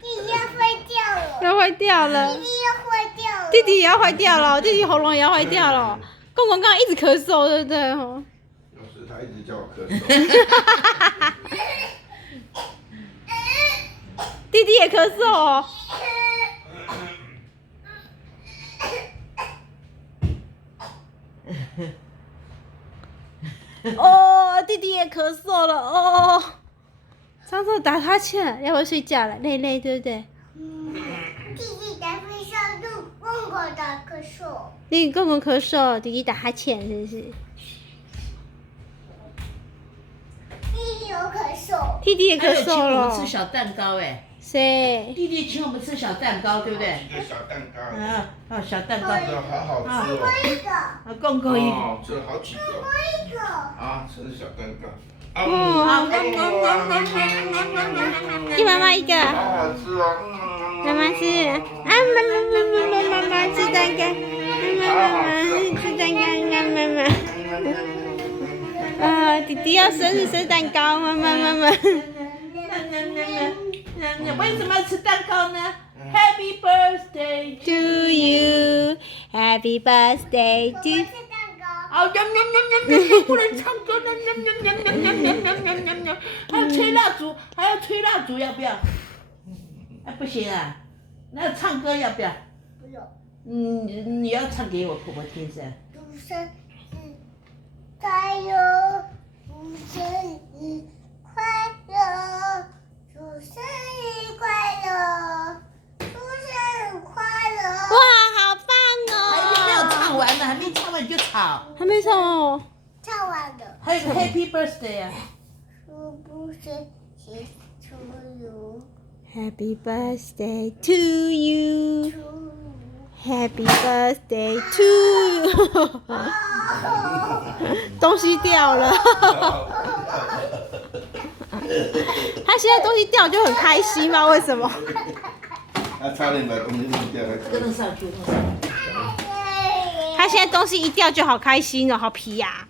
弟弟要坏掉了，要坏掉了，弟弟要坏掉了，弟弟也要坏掉了，弟弟喉咙也要坏掉了。公公刚刚一直咳嗽，对不对？哦。老师他一直叫我咳嗽。弟弟也咳嗽哦。哦，弟弟也咳嗽了哦。常常打哈欠，要不要睡觉了？累累，对不对？弟弟在飞上路，公公打咳嗽。弟弟公公咳嗽，弟弟打哈欠，是不是？弟弟有咳嗽。弟弟也咳嗽还有请我们了吃。小蛋糕哎，谁？弟弟请我们吃小蛋糕，对不对？几个小蛋糕，小蛋糕，真的好好吃哦。一个，公公一个。哦，吃了好几个。一个。啊，吃小蛋糕。哦，给妈妈一个。好好吃哦。妈妈吃啊，妈妈吃蛋糕，妈吃蛋糕，妈。弟弟要生日生蛋糕，妈。你为什么要吃蛋糕呢？Happy birthday To you, happy birthday 我 to. 吃蛋糕。哦，不能唱歌了，还要吹蜡烛，要不要？不行啊，那唱歌要不要？不用。你要唱给我婆婆听噻。祝生日快乐，祝生日快乐，祝生日快乐，祝生日快乐。哇，好棒还没有唱哦！完呢，还没唱完你就吵。还没唱哦。唱完了。还有个 Happy birthday 啊！祝不生日祝you， Happy birthday to you, 祝 happy birthday to you. 东西掉了。他现在东西掉就很开心吗？为什么？他差点把东西弄掉了。跟着上去。他现在东西一掉就好开心哦，好皮呀、